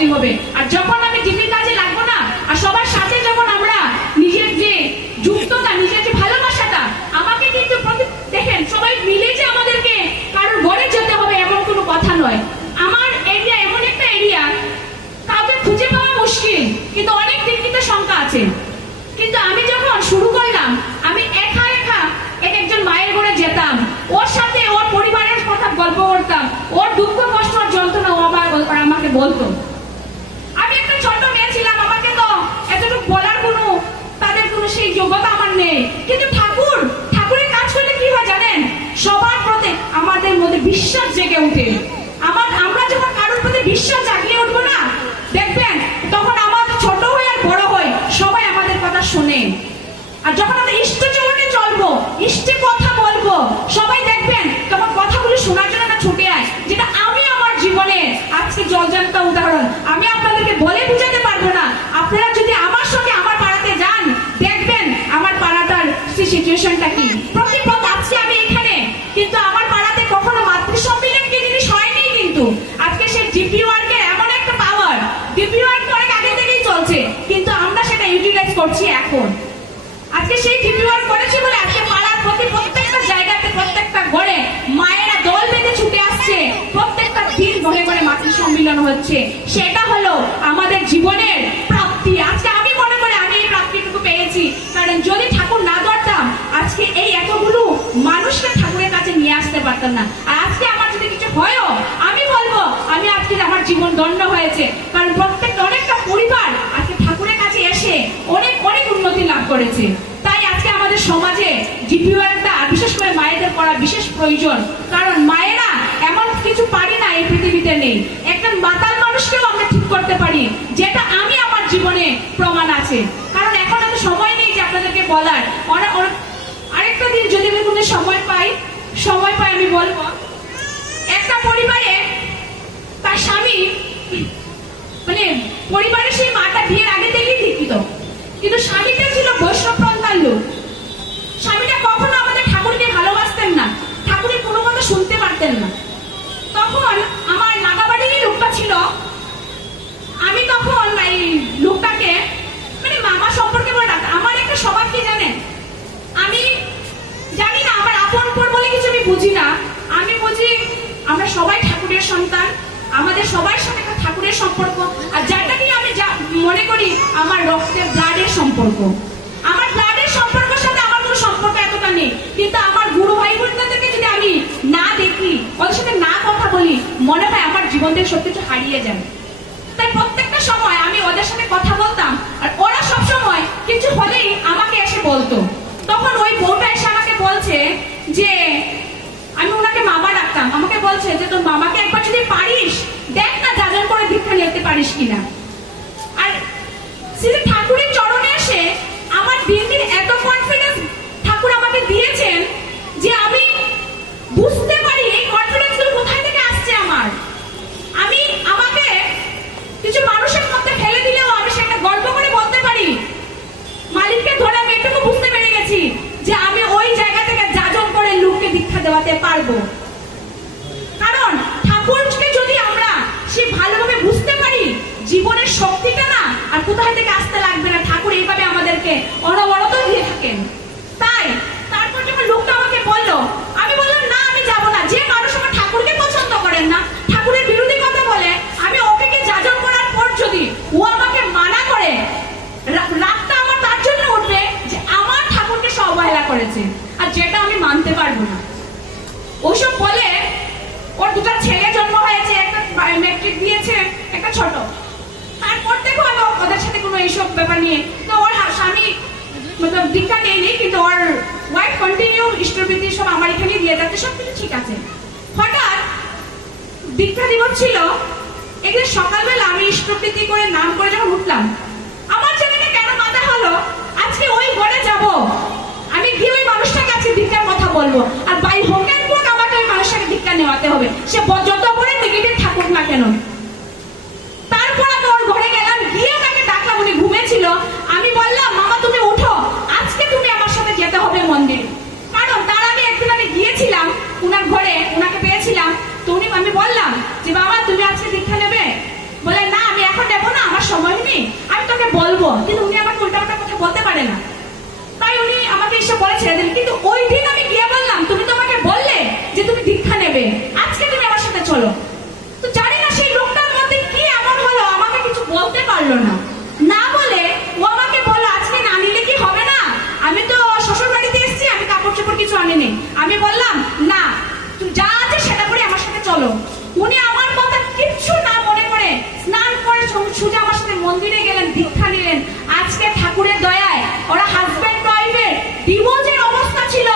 করতে হবে। আর যখন আমি ডিপির কাজে লাগবো না, আর সবার সাথে যখন আমরা নিজের যে যুক্ততা, নিজের যে ভালোবাসাটা, আমাকে কিন্তু দেখেন সবাই মিলে যে আমাদেরকে কারোর ঘরে যেতে হবে এমন কোনো কথা নয়। আমার এরিয়া এমন একটা এরিয়া, কাউকে খুঁজে পাওয়া মুশকিল, কিন্তু অনেক দিক সংখ্যা আছে। কিন্তু আমি যখন শুরু করলাম, আমি একা একা একজন মায়ের ঘরে যেতাম, ওর সাথে ওর পরিবারের কথা গল্প করতাম, ওর দুঃখ কষ্ট আর যন্ত্রণা ও আমাকে বলতো। আমি একটা ছোট মেয়ে ছিলাম, আমাকে তো এতটুকু বলার কোনো তাদের কোনো সেই যোগ্যতা আমার নেই। কিন্তু ঠাকুরের কাজ করলে কি হয় জানেন, সবার প্রতি আমাদের মধ্যে বিশ্বাস জেগে উঠে। আমরা যখন কারোর প্রতি বিশ্বাস জাগিয়ে উঠবো না, দেখবেন তখন আমাদের ছোট হয়ে আর বড় হয় সবাই আমাদের কথা শোনে। আর যখন আমরা ইষ্ট চরণে চলবো, ইষ্টে কথা বলবো, সবাই দেখবেন তখন কথাগুলো শোনার জন্য না ছুটে আয়। যেটা আমি আমার জীবনে আজকে জলজান্ত উদাহরণ, আমি আপনাদেরকে বলে বুঝাতে পারবো না। আপনারা যদি আমার সঙ্গে আমার পাড়াতে যান, দেখবেন আমার পাড়াটার সিচুয়েশনটা কি। আজকে আমি এখানে, কিন্তু আমার পাড়াতে কখনো মাতৃ সম্মেলন কি জিনিস হয়নি। কিন্তু আজকে সেই ডিপি ওয়ার্কের এমন একটা পাওয়ার, ডিপি ওয়ার্ক অনেক আগে থেকেই চলছে, কিন্তু আমরা সেটা ইউটিলাইজ করছি এখন। আজকে সেই ডিপি ওয়ার্ক করেছি বলে আজকে পাড়ার প্রত্যেকটা জায়গাতে, প্রত্যেকটা ঘরে মায়েরা দল বেঁধে ছুটে আসছে, প্রত্যেকটা দিন ঘরে ঘরে মাতৃ সম্মেলন হচ্ছে। সেটা হলো আমাদের জীবনের প্রাপ্তি। আজকে আমি মনে করি আমি এই প্রাপ্তিটুকু পেয়েছি, কারণ যদি ঠাকুর না ধরতাম আজকে এই এতগুলো মানুষকে ঠাকুরের কাছে নিয়ে আসতে পারতাম না। আর আজকে আমার যদি কিছু হয়ও, আমি বলবো আমি আজকে আমার জীবন ধন্য হয়েছে, কারণ অনেকটা পরিবার আজকে ঠাকুরের কাছে এসে অনেক উন্নতি লাভ করেছে। তাই আজকে আমাদের সমাজে ডিপি ওয়ার্কটা, বিশেষ করে মায়েদের করা বিশেষ প্রয়োজন, কারণ মায়েরা এমন কিছু পারি না এই পৃথিবীতে নেই। একটা মাতাল মানুষকেও আমরা ঠিক করতে পারি, যেটা আমি আমার জীবনে প্রমাণ আছে। কারণ এখন এত সময় নেই যে আপনাদেরকে বলার। আরেকটা দিন যদি আমি কোনো সময় পাই আমি বলবো, একটা পরিবারে তার স্বামী, মানে পরিবারের সেই মাটা বিয়ের আগে থেকেই দীক্ষিত, কিন্তু স্বামীটা ছিল বৈষ্ণবপন্থার লোক। স্বামীটা কখনো আমাদের ঠাকুরকে ভালোবাসতেন না, ঠাকুরের কোনো কথা শুনতে পারতেন না। তখন আমার নাগাবাড়িরই লোকটা ছিল, আমি তখন এই লোকটাকে মানে মামা সম্পর্কে বলে ডাকতাম। আমার একটা স্বভাব কি জানেন, আমি জানি না আমার আপন পর বলে কিছু আমি বুঝি না। আমি বুঝি আমরা সবাই ঠাকুরের সন্তান, আমাদের সবার সাথে একটা ঠাকুরের সম্পর্ক। আর যাটা নিয়ে আমি মনে করি আমার রক্তের ব্লাডের সম্পর্ক, আমার ব্লাডের সম্পর্কের সাথে আমার কোনো সম্পর্ক এতটা নেই। কিন্তু আমার গুরু ভাই বোনদেরকে যদি আমি না দেখি, ওদের সাথে না কথা বলি, মনে হয় আমার জীবন থেকে সবকিছু হারিয়ে যাবে। তাই প্রত্যেকটা সময় আমি ওদের সাথে কথা বলতাম, আর ওরা সব সময় কিছু হলেই আমাকে এসে বলতো। তখন ওই বউটা এসে আমাকে বলছে যে, আমি ওনাকে মামা ডাকতাম, আমাকে বলছে যে তোর মামাকে একবার যদি পারিস দেখ না যাজন করে ভিক্ষা নিতে পারিস কিনা। আর শ্রী ঠাকুরের চরণে এসে আমার দিন দিন এত কনফিডেন্স ঠাকুর আমাকে দিয়েছেন যে আমি বুঝতে পারি এই কনফিডেন্স গুলো কোথায় থেকে আসছে। আমাকে কিছু মানুষের মধ্যে ফেলে দিলেও আমি সেটা গর্ব করে বলতে পারি, মালিককে ধরে আমি এটুকু বুঝতে পেরে গেছি যে আমি ওই জায়গা থেকে যাজন করে লোককে দীক্ষা দেওয়াতে পারবো। কারণ ঠাকুরকে যদি আমরা সে ভালোভাবে বুঝতে পারি, জীবনের শক্তিটা না আর কোথায় থেকে আসতে লাগবে না। ঠাকুর এইভাবে আমাদেরকে অনবরত দিয়ে থাকেন। তাই তারপর যখন লোকটা আমাকে বললো, আমি বললাম না আমি যাবো না। যে মানুষ আমার ঠাকুরকে পছন্দ করেন না, ঠাকুরের বিরোধী কথা বলে, আমি ওকে যাজন করার পর যদি ও আমাকে মানা করে, রাগটা আমার তার জন্য উঠবে যে আমার ঠাকুরকে সে অবহেলা করেছে, আর যেটা আমি মানতে পারবো না। ওসব বলে ওর দুটো ছেলে জন্ম হয়েছে, একটা ম্যাট্রিক দিয়েছে, একটা ছোট। তারপর দেখো আমি ওদের সাথে কোনো এইসব ব্যাপার নিয়ে, তো ওর স্বামী মতলব দীক্ষা নেয়নি, কিন্তু ওর ওয়াইফ কন্টিনিউ ইষ্টবৃত্তি সব আমার এখানে দিয়ে যাচ্ছে, সবকিছু ঠিক আছে। হঠাৎ দীক্ষা দিবস ছিল, একদিন সকালবেলা আমি ইষ্টবৃত্তি করে নাম করে যখন উঠলাম, আমার জায়গাটা কেন মাথা হলো আজকে ওই ঘরে যাব, আমি গিয়ে ওই মানুষটাকে আজকে দীক্ষার কথা বলবো, আর বাই হোক এন্ড হোক আমাকে ওই মানুষটাকে দীক্ষা নেওয়াতে হবে, সে যত বড় নেগেটিভ থাকুক না কেন। তারপর আমি ওর ঘরে গেলাম, গিয়ে তাকে ডাকলাম, উনি ঘুমিয়েছিল। আমি বললাম মামা তুমি উঠো, আজকে তুমি আমার সাথে যেতে হবে মন্দিরে। কারণ তার আগে একদিন আমি গিয়েছিলাম উনার ঘরে, উনাকে পেয়েছিলাম, তো আমি বললাম যে বাবা তুমি আজকে দীক্ষা নেবে? বলে না আমি এখন পারিনি। আমি বললাম না, তুমি যা আছে সেটা করে আমার সাথে চলো। উনি আমার কথা কিচ্ছু না মনে করে স্নান করে সোজা আমার সাথে মন্দিরে গেলেন, দীক্ষা নিলেন। আজকে ঠাকুরের দয়ায় ওরা হাজবেন্ড ওয়াইফের ডিভোর্সের অবস্থা ছিল,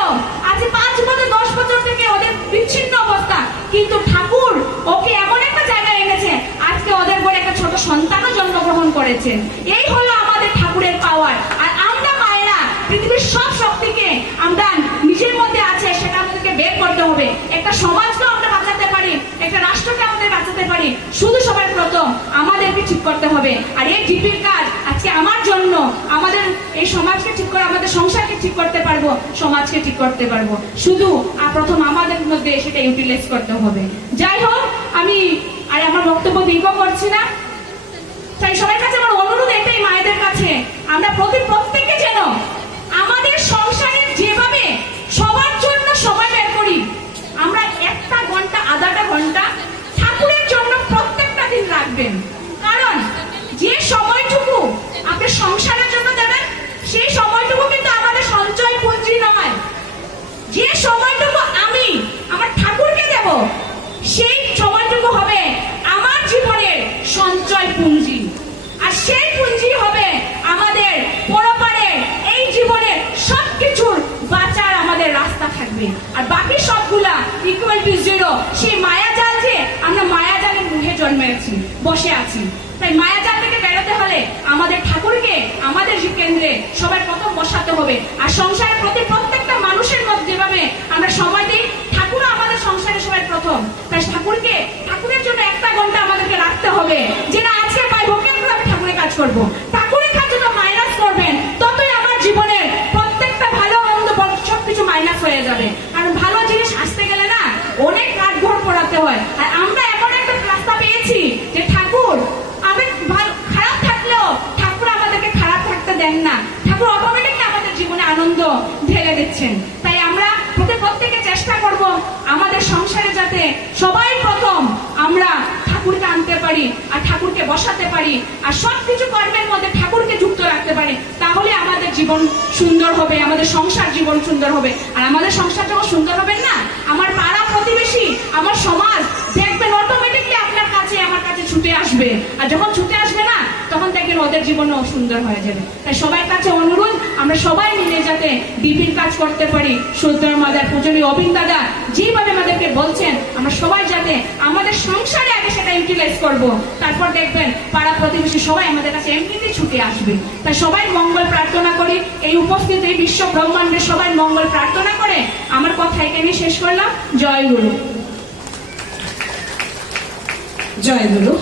আজকে 5 বছর 10 বছর থেকে ওদের বিচ্ছিন্ন অবস্থা, কিন্তু ঠাকুর ওকে এমন একটা জায়গায় এনেছে, আজকে ওদের ঘরে একটা ছোট সন্তানও জন্মগ্রহণ করেছে। এই হলো আমাদের ঠাকুরের পাওয়ার। আর আমরা মায়েরা পৃথিবীর সব শক্তিকে আমরা নিজের মধ্যে আছে, সেটা আমাদেরকে বের করতে হবে। একটা সমাজকে আমরা বাঁচাতে পারি, একটা রাষ্ট্রকে আমাদের বাঁচাতে পারি, শুধু সবার প্রথম আমাদেরকে ঠিক করতে হবে। আর এই জিপির কাজ আজকে আমার জন্য আমাদের এই সমাজকে ঠিক করে, আমাদের সংসারকে ঠিক করতে পারবো, সমাজকে ঠিক করতে পারবো, শুধু প্রথম আমাদের মধ্যে সেটা ইউটিলাইজ করতে হবে। যাই হোক, আমি আর আমার বক্তব্য দীর্ঘ করছি না। তাই সবার কাছে আমার অনুরোধ এটাই, মায়েদের কাছে, আমরা প্রত্যেককে যেন আমাদের সংসারে যেভাবে সবার জন্য সময় বের করি, আমরা 1 ঘন্টা আধাটা ঘন্টা ঠাকুরের জন্য প্রত্যেকটা দিন রাখবেন। কারণ যে সময়টুকু আপনি সংসারের জন্য দেবেন, সেই সময়টুকু কিন্তু আমাদের সঞ্চয় পুঁজি নয়। যে সময়টুকু আমি আমার ঠাকুরকে দেব, সেই সময়টুকু হবে আমার জীবনের সঞ্চয় পুঁজি। আর সেই পুঁজি হবে আমাদের পরপারে এই জীবনের সবকিছুর বাঁচার আমাদের রাস্তা থাকবে। আর বাকি সবগুলা ইকুয়াল টু 0। সেই মায়াজাল, যে আমরা মায়াজালের মুখে জন্মেছি, বসে আছি। তাই মায়াজাল থেকে বেরোতে হলে আমাদের ঠাকুরকে আমাদের কেন্দ্রে সবার প্রথম বসাতে হবে। আর সংসারের প্রতি প্রত্যেকটা মানুষের মধ্যে যেভাবে আমরা সময় দিই, ঠাকুরও আমাদের সংসারে সবার প্রথম। তাই ঠাকুরের জন্য 1 ঘন্টা আমাদেরকে রাখতে হবে, যে না আজকে পাইবো, কিন্তু আমি ঠাকুরের কাজ করবো। ঠাকুরের কাজ যত মাইনাস করবেন, ততই আমার জীবনের প্রত্যেকটা ভালো মন্দ সবকিছু মাইনাস হয়ে যাবে। কারণ ভালো জিনিস আসতে গেলে না অনেক কাঠঘর পোড়াতে হয়। আর আমরা এমন একটা রাস্তা পেয়েছি যে ঠাকুর, আমি খারাপ থাকলেও ঠাকুর আমাদেরকে খারাপ থাকতে দেন না, ঠাকুর অটোমেটিকলি আমাদের জীবনে আনন্দ ঢেলে দিচ্ছেন। তাই আমরা প্রত্যেকে চেষ্টা করব আমাদের সংসারে যাতে সবাই প্রথম আমরা ঠাকুরকে আনতে পারি, আর ঠাকুরকে বসাতে পারি, আর সবকিছু কর্মের মধ্যে ঠাকুরকে যুক্ত রাখতে পারি। তাহলে আমাদের জীবন সুন্দর হবে, আমাদের সংসার জীবন সুন্দর হবে। আর আমাদের সংসার যখন সুন্দর হবে না, আমার পাড়া প্রতিবেশী, আমার সমাজ দেখবেন অটোমেটিকলি আপনার কাছে, আমার কাছে ছুটে আসবে। আর যখন ছুটে আসবে না, তখন দেখবেন ওদের জীবনও সুন্দর হয়ে যাবে। তাই সবার কাছে অনুরোধ, আমরা সবাই মিলে যাতে ডিপির কাজ করতে পারি। সুন্দর মাদার পূজনীয় অবিন দাদা যেভাবে আমাদেরকে বলছেন, আমরা সবাই যাতে আমাদের সংসারে আগে সেটা ইউটিলাইজ করব, তারপর দেখবেন পাড়া প্রতিবেশী সবাই আমাদের কাছে এমনিতেই ছুটে আসবে। তাই সবাই মঙ্গল প্রার্থনা করি, এই উপস্থিত এই বিশ্ব ব্রহ্মাণ্ডের সবাই মঙ্গল প্রার্থনা করে আমার কথা এখানে শেষ করলাম। জয় গুরু। জয় গুরু।